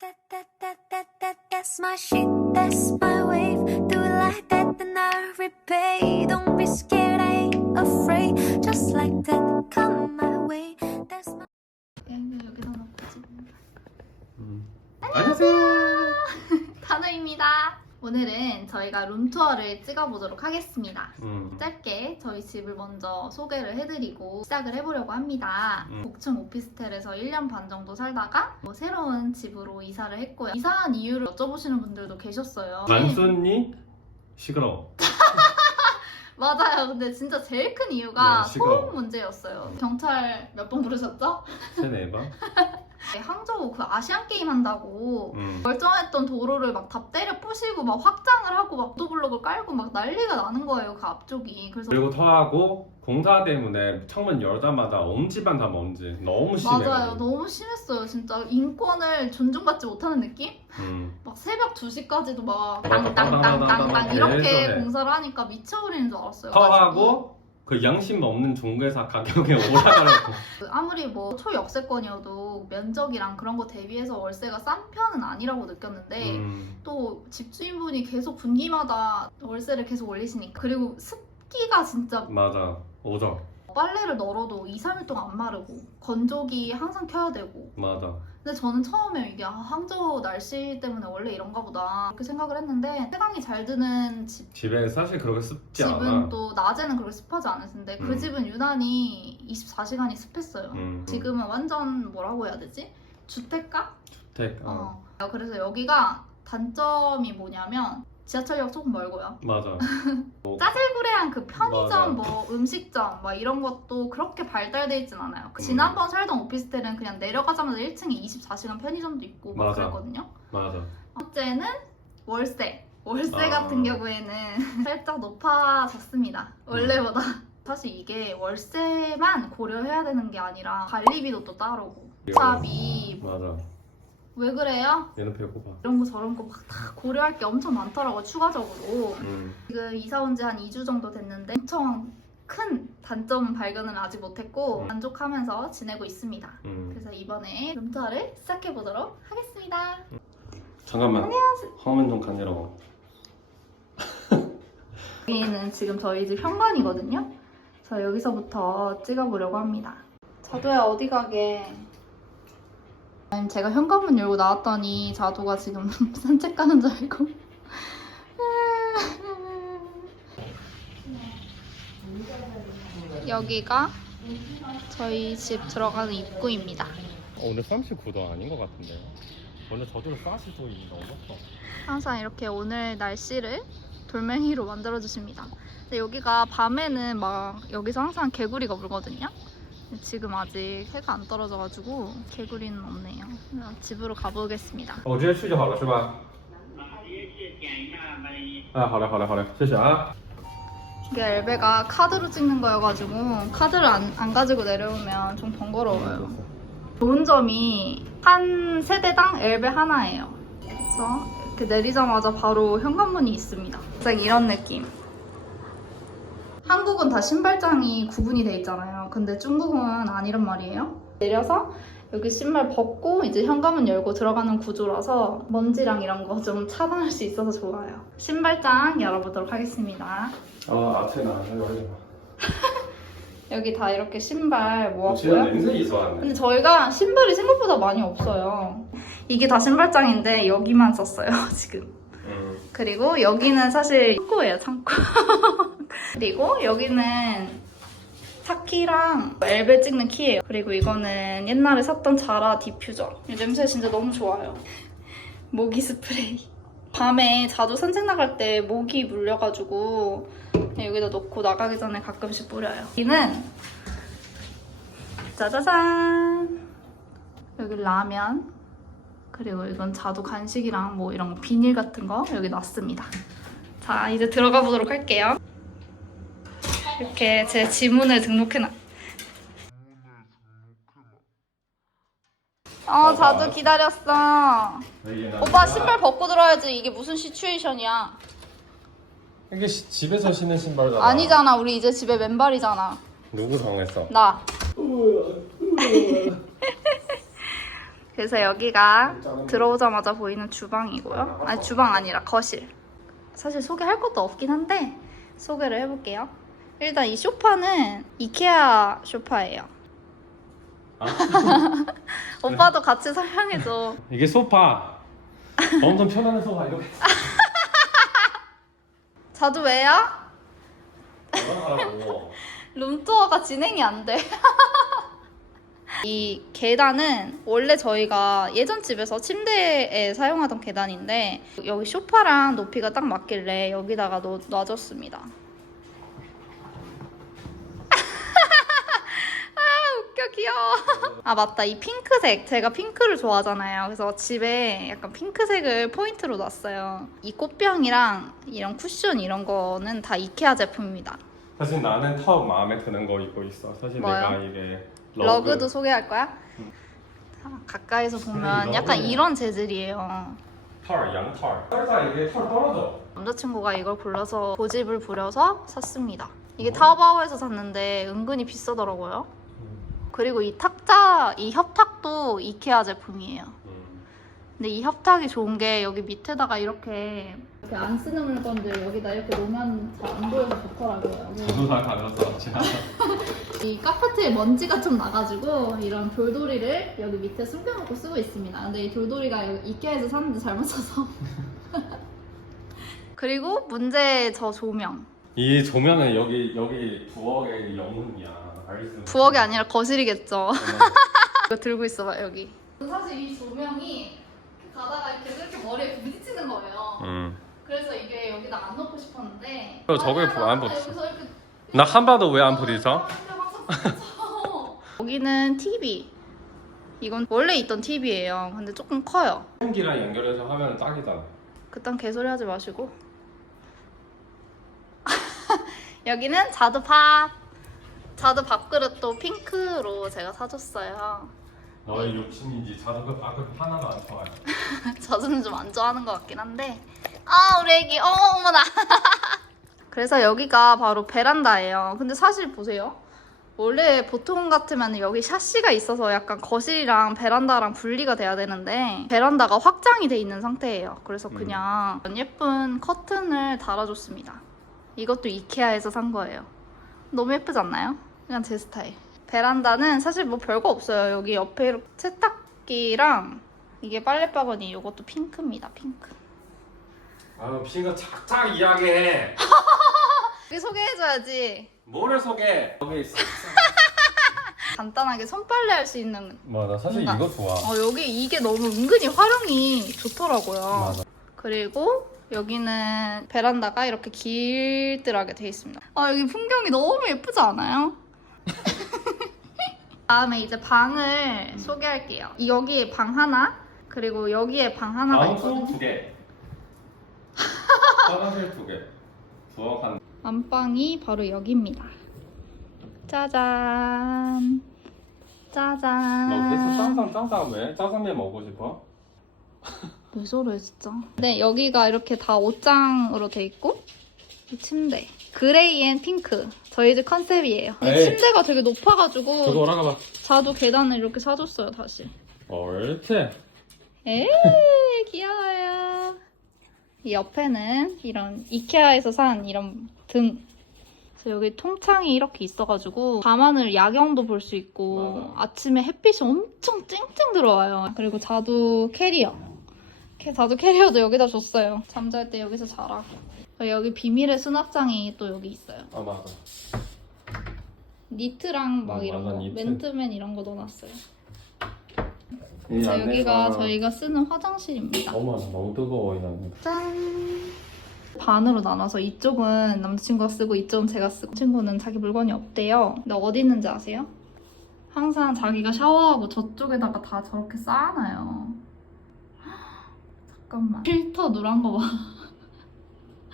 That, that, that, that, that, that's my shit, that's my wave. Do it like that, then I repay. Don't be scared, I ain't afraid. Just like that, come my way. That's my. 여기다 놓고 안녕하세요. 단우입니다. 오늘은 저희가 룸투어를 찍어보도록 하겠습니다. 음. 짧게 저희 집을 먼저 소개를 해드리고 시작을 해보려고 합니다. 음. 복층 오피스텔에서 1년 반 정도 살다가 뭐 새로운 집으로 이사를 했고요. 이사한 이유를 여쭤보시는 분들도 계셨어요. 단순히 시끄러워. 맞아요. 근데 진짜 제일 큰 이유가 네, 시끄러워. 소음 문제였어요. 경찰 몇 번 부르셨죠? 세네 번. 네, 항저우 그 아시안 게임 한다고 음. 멀쩡했던 도로를 막 다 때려 부시고 막 확장을 하고 막 모토블록을 깔고 막 난리가 나는 거예요 그 앞쪽이 그래서 그리고 더하고 공사 때문에 창문 열자마자 온 집안 다 먼지. 너무 심해. 맞아요 너무 심했어요 진짜 인권을 존중받지 못하는 느낌? 음. 막 새벽 2시까지도 막 땅땅땅땅땅 땅땅땅땅 이렇게 계속 해. 공사를 하니까 미쳐버리는 줄 알았어요 더하고 그 양심 없는 중개사 가격에. 그 아무리 뭐 초역세권이어도 면적이랑 그런 거 대비해서 월세가 싼 편은 아니라고 느꼈는데 음. 또 집주인분이 계속 분기마다 월세를 계속 올리시니까 그리고 습기가 진짜 맞아. 오죠. 빨래를 널어도 2, 3일 동안 안 마르고 건조기 항상 켜야 되고 맞아. 근데 저는 처음에 이게 아, 항저우 날씨 때문에 원래 이런가 보다 그렇게 생각을 했는데 태강이 잘 드는 집, 집에 사실 그렇게 습지 집은 않아. 또 낮에는 그렇게 습하지 않을 텐데 그 음. 집은 유난히 24시간이 습했어요 음. 지금은 완전 뭐라고 해야 되지? 주택가? 주택. 어. 어. 그래서 여기가 단점이 뭐냐면 지하철역 조금 멀고요 맞아. 짜질구레한 그 편의점, 맞아. 뭐 음식점, 막 이런 것도 그렇게 발달돼 있진 않아요. 그 음. 지난번 살던 오피스텔은 그냥 내려가자마자 1층에 24시간 편의점도 있고 막 맞아. 그랬거든요. 맞아. 첫째는 월세. 월세 아. 같은 경우에는 살짝 높아졌습니다. 원래보다. 사실 이게 월세만 고려해야 되는 게 아니라 관리비도 또 따르고 차비 맞아. 왜 그래요? 얘는 배고파. 이런 거 저런 거 막 다 고려할 게 엄청 많더라고요 추가적으로 음. 지금 이사 온 지 한 2주 정도 됐는데 엄청 큰 단점은 발견을 아직 못했고 음. 만족하면서 지내고 있습니다. 음. 그래서 이번에 룸투어를 시작해 보도록 하겠습니다. 잠깐만. 화면 좀 가늘어. 여기는 지금 저희 집 현관이거든요. 그래서 여기서부터 찍어보려고 합니다. 자두야 어디 가게? 제가 현관문 열고 나왔더니 자두가 지금 산책 가는 줄 알고 여기가 저희 집 들어가는 입구입니다. 오늘 39도 아닌 것 같은데요? 원래 저도 40도인데 넘었어. 항상 이렇게 오늘 날씨를 돌멩이로 만들어 주십니다. 근데 여기가 밤에는 막 여기서 항상 개구리가 울거든요. 근데 지금 아직 해가 안 떨어져가지고 개구리는 없네요. 그래서 집으로 가보겠습니다. 我直接去就好了是吧？啊，好嘞，好嘞，好嘞，谢谢啊。 이게 엘베가 카드로 찍는 거여가지고 카드를 안, 안 가지고 내려오면 좀 번거로워요. 좋은 점이 한 세대당 엘베 하나예요. 그래서 이렇게 내리자마자 바로 현관문이 있습니다. 딱 이런 느낌. 한국은 다 신발장이 구분이 돼 있잖아요. 근데 중국은 아니란 말이에요. 내려서 여기 신발 벗고 이제 현관문 열고 들어가는 구조라서 먼지랑 이런 거 좀 차단할 수 있어서 좋아요. 신발장 열어보도록 하겠습니다. 아, 앞에 나, 여기 올려 여기 다 이렇게 신발 어, 지금 모았고요. 냄새 이상하네. 근데 저희가 신발이 생각보다 많이 없어요. 이게 다 신발장인데 여기만 썼어요, 지금. 嗯， 그리고 여기는 사실 창고예요, 창고. 그리고 여기는 차키랑 엘베 찍는 키예요. 그리고 이거는 옛날에 샀던 자라 디퓨저. 이 냄새 진짜 너무 좋아요. 모기 스프레이. 밤에 자주 산책 나갈 때 모기 물려가지고 여기다 놓고 나가기 전에 가끔씩 뿌려요. 여기는 짜자잔. 여기 라면. 그리고 이건 자두 간식이랑 뭐 이런 거 비닐 같은 거 여기 놨습니다. 자, 이제 들어가 보도록 할게요. 이렇게 제 지문을 등록해놔. 어, 자두 기다렸어. 오빠 신발 벗고 들어야지. 이게 무슨 시츄에이션이야. 이게 시- 집에서 신는 신발잖아. 아니잖아. 우리 이제 집에 맨발이잖아. 누구 정했어? 나. 그래서 여기가 들어오자마자 보이는 주방이고요. 아니 주방 아니라 거실. 사실 소개할 것도 없긴 한데 소개를 해볼게요. 일단 이 소파는 이케아 소파예요. 아? 오빠도 같이 설명해줘. 이게 소파. 엄청 편안한 소파 이렇게. 자두 왜요? 룸투어가 진행이 안 돼. 이 계단은 원래 저희가 예전 집에서 침대에 사용하던 계단인데 여기 소파랑 높이가 딱 맞길래 여기다가 놓, 놔줬습니다. 아 웃겨 귀여워. 아 맞다 이 핑크색 제가 핑크를 좋아하잖아요. 그래서 집에 약간 핑크색을 포인트로 놨어요. 이 꽃병이랑 이런 쿠션 이런 거는 다 이케아 제품입니다. 사실 나는 턱 마음에 드는 거 입고 있어. 사실 뭐요? 내가 이게 러그. 도 소개할 거야? 응. 자, 가까이서 보면 러그는- 약간 이런 재질이에요. 털, 양털. 털다 이게 털 떨어져. 남자친구가 이걸 골라서 고집을 부려서 샀습니다. 이게 타오바오에서 샀는데 은근히 비싸더라고요. 그리고 이 탁자, 이 협탁도 이케아 제품이에요. 음. 근데 이 협탁이 좋은 게 여기 밑에다가 이렇게 이렇게 안 쓰는 물건들 여기다 이렇게 놓으면 잘 안 보여서 좋더라고요. 저도 다 가져서 제가 이 카페트에 먼지가 좀 나가지고 이런 돌돌이를 여기 밑에 숨겨놓고 쓰고 있습니다. 근데 이 돌돌이가 여기 이케아에서 샀는데 잘못 사서. 그리고 문제 저 조명. 이 조명은 여기 여기 부엌의 영혼이야. 알겠어. 부엌이 아니라 거실이겠죠. 이거 들고 있어봐 여기. 사실 이 조명이 가다가 이렇게 이렇게 머리에 부딪히는 거예요. 음. 그래서 이게 여기다 안 넣고 싶었는데. 어, 저거에 아니야, 부- 안나 부딪혀. 여기서 이렇게 나 한 번도 왜 안 부딪혀? 여기는 TV. 이건 원래 있던 TV예요. 근데 조금 커요. 팬기랑 연결해서 하면 딱이잖아. 그딴 개소리 하지 마시고. 여기는 자두밥. 자두 밥그릇도 핑크로 제가 사줬어요. 너의 욕심인지 자동차 밖에 하나도 안 좋아해. 자두는 좀 안 좋아하는 것 같긴 한데. 아, 우리 애기. 어, 어머나. 그래서 여기가 바로 베란다예요. 근데 사실 보세요. 원래 보통 같으면 여기 샤시가 있어서 약간 거실이랑 베란다랑 분리가 돼야 되는데 베란다가 확장이 돼 있는 상태예요. 그래서 음. 그냥 예쁜 커튼을 달아줬습니다. 이것도 이케아에서 산 거예요. 너무 예쁘지 않나요? 그냥 제 스타일. 베란다는 사실 뭐 별거 없어요. 여기 옆에 이렇게 세탁기랑 이게 빨래바구니 이것도 핑크입니다. 핑크. 아유 피가 착착 이야기해. 여기 소개해줘야지. 뭐를 소개? 여기 있어. 간단하게 손빨래 할 수 있는 맞아 사실 뭔가- 이거 좋아. 어, 여기 이게 너무 은근히 활용이 좋더라고요. 맞아. 그리고 여기는 베란다가 이렇게 길들하게 돼 있습니다. 아, 여기 풍경이 너무 예쁘지 않아요? 다음에 이제 방을 소개할게요. 이- 여기에 방 하나, 그리고 여기에 방 하나가 있거든요. 두 개. 화장실 두 개. 부엌 한. 안방이 바로 여기입니다. 짜잔. 짜잔. 너 계속 짜장 짜장 왜? 짜장면 먹고 싶어? 왜 저래 진짜 네 여기가 이렇게 다 옷장으로 돼 있고 이 침대. 그레이 앤 핑크 저희 집 컨셉이에요. 이 에이. 침대가 되게 높아가지고 저도 올라가 봐. 자도 계단을 이렇게 사줬어요 다시. 옳지. 에이 귀여워요. 이 옆에는 이런 이케아에서 산 이런 등. 그래서 여기 통창이 이렇게 있어가지고 밤하늘 야경도 볼 수 있고 맞아. 아침에 햇빛이 엄청 쨍쨍 들어와요. 그리고 자두 캐리어. 캐- 자두 캐리어도 여기다 줬어요. 잠잘 때 여기서 자라고 여기 비밀의 수납장이 또 여기 있어요 아 맞아. 니트랑 막 어, 이런 맞아, 거 니트. 맨투맨 이런 거 넣어놨어요 이 그래서 안에가- 여기가 저희가 쓰는 화장실입니다 어머 너무 뜨거워 이 안에. 짠! 반으로 나눠서 이쪽은 남자친구가 쓰고 이쪽은 제가 쓰고 친구는 자기 물건이 없대요. 근데 어디 있는지 아세요? 항상 자기가 샤워하고 저쪽에다가 다 저렇게 쌓아놔요. 잠깐만. 필터 누란 거 봐.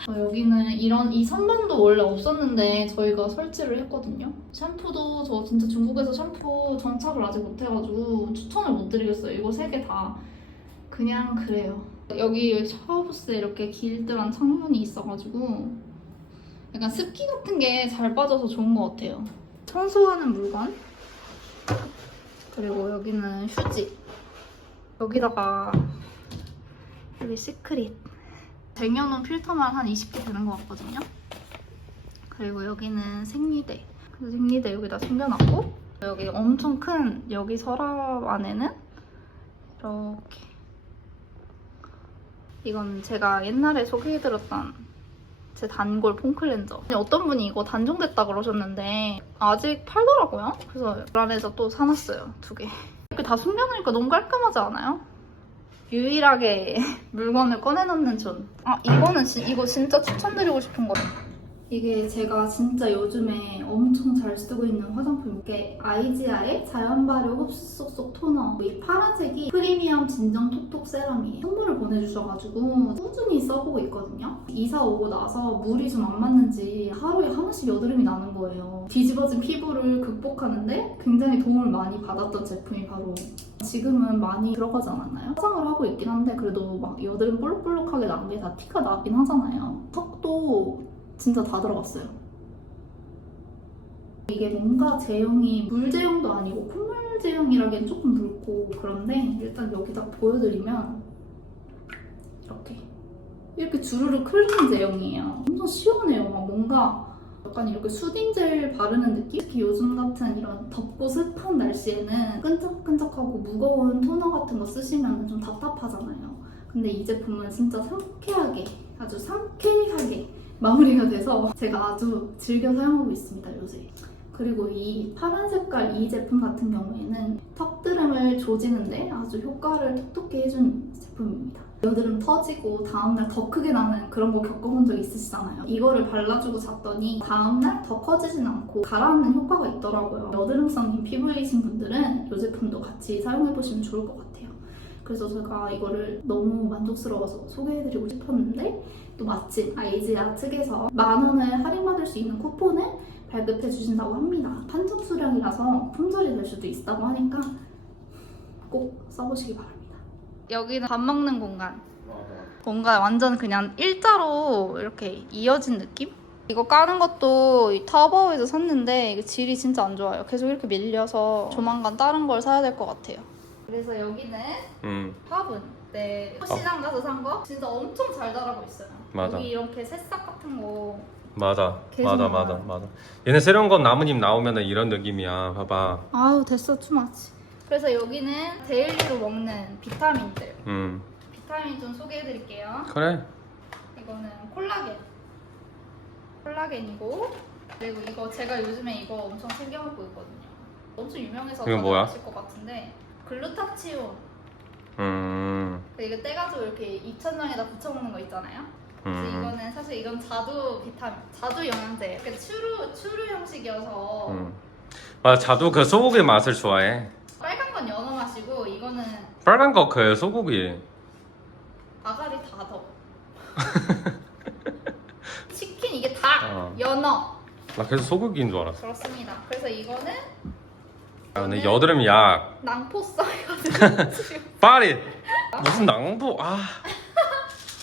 어, 여기는 이런 이 선반도 원래 없었는데 저희가 설치를 했거든요. 샴푸도 저 진짜 중국에서 샴푸 정착을 아직 못해가지고 추천을 못 드리겠어요. 이거 세 개 다 그냥 그래요. 여기 샤워부스에 이렇게 길들한 창문이 있어가지고 약간 습기 같은 게 잘 빠져서 좋은 것 같아요. 청소하는 물건 그리고 여기는 휴지 여기다가 여기 시크릿 쟁여놓은 필터만 한 20개 되는 것 같거든요. 그리고 여기는 생리대. 그래서 생리대 여기다 숨겨놨고 여기 엄청 큰 여기 서랍 안에는 이렇게 이건 제가 옛날에 소개해드렸던 제 단골 폼클렌저. 어떤 분이 이거 단종됐다 그러셨는데 아직 팔더라고요. 그래서 불안해서 또 사놨어요. 두 개. 이렇게 다 숨겨놓으니까 너무 깔끔하지 않아요? 유일하게 물건을 꺼내놓는 존. 아 이거는 지- 이거 진짜 추천드리고 싶은 거예요. 이게 제가 진짜 요즘에 엄청 잘 쓰고 있는 화장품 이게 아이지아의 자연 발효 흡수 쏙쏙 토너. 이 파란색이 프리미엄 진정 톡톡 세럼이에요. 선물을 보내주셔가지고 꾸준히 써보고 있거든요. 이사 오고 나서 물이 좀 안 맞는지 하루에 하나씩 여드름이 나는 거예요. 뒤집어진 피부를 극복하는데 굉장히 도움을 많이 받았던 제품이 바로 지금은 많이 들어가지 않았나요? 화장을 하고 있긴 한데 그래도 막 여드름 볼록볼록하게 난 게 다 티가 나긴 하잖아요. 턱도 진짜 다 들어갔어요. 이게 뭔가 제형이 물 제형도 아니고 콧물 제형이라기엔 조금 묽고 그런데 일단 여기다 보여드리면 이렇게 이렇게 주르륵 흐르는 제형이에요. 엄청 시원해요. 막 뭔가 약간 이렇게 수딩 젤 바르는 느낌? 특히 요즘 같은 이런 덥고 습한 날씨에는 끈적끈적하고 무거운 토너 같은 거 쓰시면 좀 답답하잖아요. 근데 이 제품은 진짜 상쾌하게 아주 상쾌하게 마무리가 돼서 제가 아주 즐겨 사용하고 있습니다 요새. 그리고 이 파란 색깔 이 제품 같은 경우에는 턱드름을 조지는데 아주 효과를 톡톡히 해준 제품입니다. 여드름 터지고 다음날 더 크게 나는 그런 거 겪어본 적 있으시잖아요. 이거를 발라주고 잤더니 다음날 더 커지진 않고 가라앉는 효과가 있더라고요. 여드름성인 피부이신 분들은 이 제품도 같이 사용해보시면 좋을 것 같아요 그래서 제가 이거를 너무 만족스러워서 소개해드리고 싶었는데 또 마침 아이지아 측에서 만 원을 할인받을 수 있는 쿠폰을 발급해 주신다고 합니다. 한정 수량이라서 품절이 될 수도 있다고 하니까 꼭 써보시기 바랍니다. 여기는 밥 먹는 공간. 뭔가 완전 그냥 일자로 이렇게 이어진 느낌? 이거 까는 것도 이 타버에서 샀는데 질이 진짜 안 좋아요. 계속 이렇게 밀려서 조만간 다른 걸 사야 될 것 같아요. 그래서 여기는 음 화분. 네. 시장 가서 산 거 진짜 엄청 잘 자라고 있어요. 맞아. 여기 이렇게 새싹 같은 거 맞아 계속 맞아 나와요. 맞아 맞아 얘네 새로운 건 나뭇잎 나오면 이런 느낌이야 봐봐 아우 됐어 투마치. 그래서 여기는 데일리로 먹는 비타민들. 음 비타민 좀 소개해드릴게요. 그래 이거는 콜라겐. 콜라겐이고 그리고 이거 제가 요즘에 이거 엄청 챙겨 먹고 있거든요. 엄청 유명해서 다들 뭐야? 아실 것 같은데 글루타치온. 음, 이거 떼가지고 이렇게 입천장에다 붙여 먹는 거 있잖아요. 그래서 음, 이거는 사실 이건 자두 비타민, 자두 영양제. 그러니까 추루 추루 형식이어서 음. 맞아 자두 그 소고기 맛을 좋아해 빨간 건 연어 맛이고 이거는 빨간 거 그 소고기 아가리 다더. 치킨 이게 닭, 어. 연어. 나 그래서 소고기인 줄 알았어 그렇습니다. 그래서 이거는 아, 근데 여드름 약 낭포 써가지고 파리 무슨 낭보 아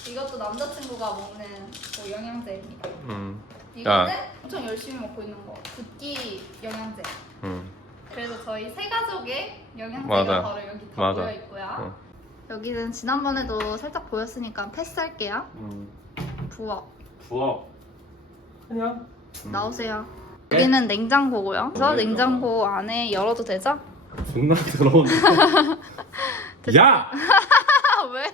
이것도 남자친구가 먹는 뭐 영양제입니다. 음, 이거는 엄청 열심히 먹고 있는 거 붓기 영양제. 음. 그래서 저희 세 가족의 영양제가 맞아. 바로 여기 다 맞아. 모여 있고요. 어. 여기는 지난번에도 살짝 보였으니까 패스할게요. 음. 부엌 부엌 그냥 음. 나오세요. 네. 여기는 냉장고고요. 그래서 네, 냉장고 안에 열어도 되죠? 존나 더러운데 야! 아 왜?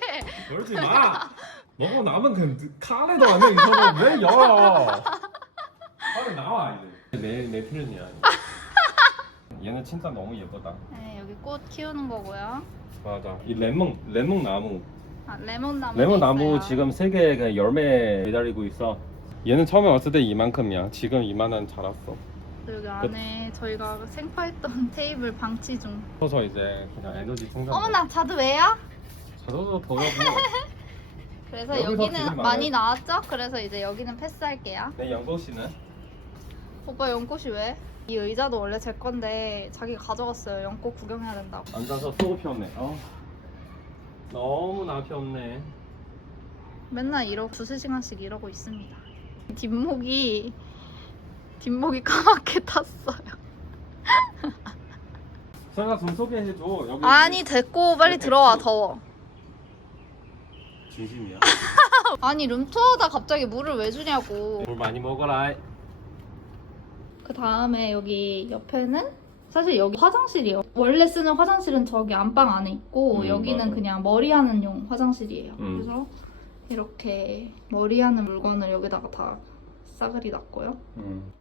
열지 마! 먹고 나면 그 카레도 아니야 이거 왜 열어 빨리 나와 이제 내, 내 필연이야 얘는 진짜 너무 예쁘다 네 여기 꽃 키우는 거고요. 맞아 이 레몬 레몬 나무 아 레몬 나무. 레몬 나무 지금 세개 그 열매 기다리고 있어 얘는 처음에 왔을 때 이만큼이야 지금 이만한 자랐어 여기 안에 저희가 생파했던 테이블 방치 중. 커서 이제 그냥 에너지 충전 어머나 자두 왜요? 자도도 보여고 그래서 여기서 여기는 많이 나왔죠? 그래서 이제 여기는 패스할게요. 내 연고씨는 오빠 연꽃이 왜? 이 의자도 원래 제 건데 자기가 가져갔어요. 연꽃 구경해야 된다고. 앉아서 속이 피었네 어. 너무 나 피었네 맨날 이러 두세 시간씩 이러고 있습니다. 뒷목이 뒷목이 까맣게 탔어요. 자가 좀 소개해줘. 여기 아니 됐고 빨리 들어와 더워. 진심이야. 아니 룸투어다 갑자기 물을 왜 주냐고. 물 많이 먹어라. 그 다음에 여기 옆에는 사실 여기 화장실이에요. 원래 쓰는 화장실은 저기 안방 안에 있고 음, 여기는 맞아. 그냥 머리 하는 용 화장실이에요. 음. 그래서 이렇게 머리하는 물건을 여기다가 다 싸그리 놨고요. 음.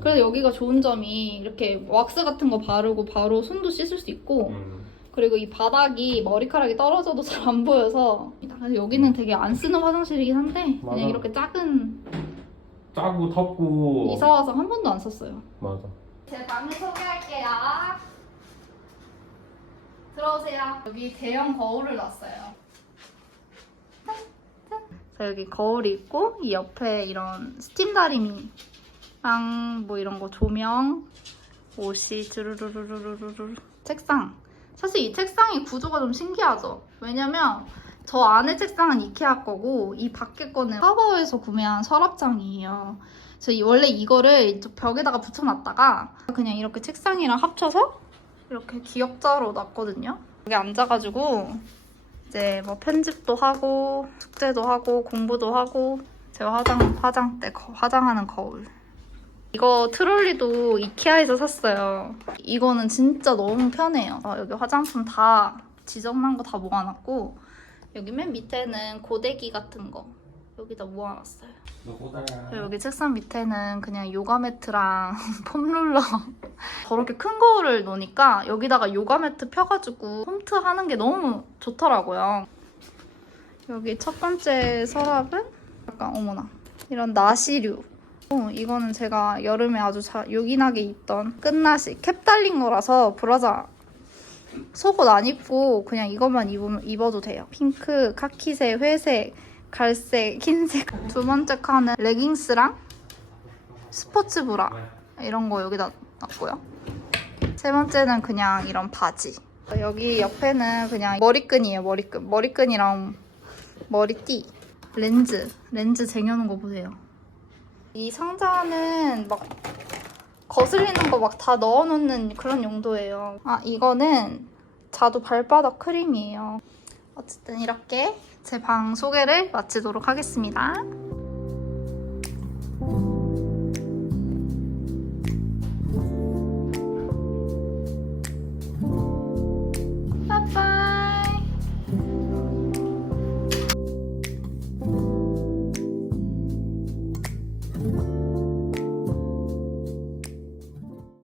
그래서 여기가 좋은 점이 이렇게 왁스 같은 거 바르고 바로 손도 씻을 수 있고 음. 그리고 이 바닥이 머리카락이 떨어져도 잘 안 보여서 그래서 여기는 되게 안 쓰는 화장실이긴 한데 맞아. 그냥 이렇게 작은 짜고 덥고. 이사 와서 한 번도 안 썼어요. 맞아. 제 방을 소개할게요. 들어오세요. 여기 대형 거울을 놨어요. 자, 여기 거울이 있고 이 옆에 이런 스팀 다리미랑 뭐 이런 거 조명, 옷이 주르르르르르르 책상. 사실 이 책상의 구조가 좀 신기하죠. 왜냐면 저 안에 책상은 이케아 거고 이 밖에 거는 타버에서 구매한 서랍장이에요. 그래서 이- 원래 이거를 벽에다가 붙여놨다가 그냥 이렇게 책상이랑 합쳐서 이렇게 기역자로 놨거든요. 여기 앉아가지고 이제 뭐 편집도 하고 숙제도 하고 공부도 하고 제가 화장 화장 때 거- 화장하는 거울. 이거 트롤리도 이케아에서 샀어요. 이거는 진짜 너무 편해요. 어, 여기 화장품 다 지저분한 거다 모아놨고 여기 맨 밑에는 고데기 같은 거 여기다 모아놨어요. 그리고 여기 책상 밑에는 그냥 요가 매트랑 폼롤러 저렇게 큰 거울을 놓으니까 여기다가 요가 매트 펴가지고 홈트 하는 게 너무 좋더라고요. 여기 첫 번째 서랍은 약간 어머나 이런 나시류. 어, 이거는 제가 여름에 아주 자, 요긴하게 입던 끝나시 캡 달린 거라서 브라자 속옷 안 입고 그냥 이것만 입으면, 입어도 돼요. 핑크, 카키색, 회색, 갈색, 흰색. 두 번째 칸은 레깅스랑 스포츠 브라 이런 거 여기다 놨고요. 세 번째는 그냥 이런 바지. 여기 옆에는 그냥 머리끈이에요, 머리끈. 머리끈이랑 머리띠, 렌즈. 렌즈 쟁여놓은 거 보세요. 이 상자는 막 거슬리는 거 막 다 넣어놓는 그런 용도예요. 아, 이거는 자두 발바닥 크림이에요. 어쨌든 이렇게 제 방 소개를 마치도록 하겠습니다.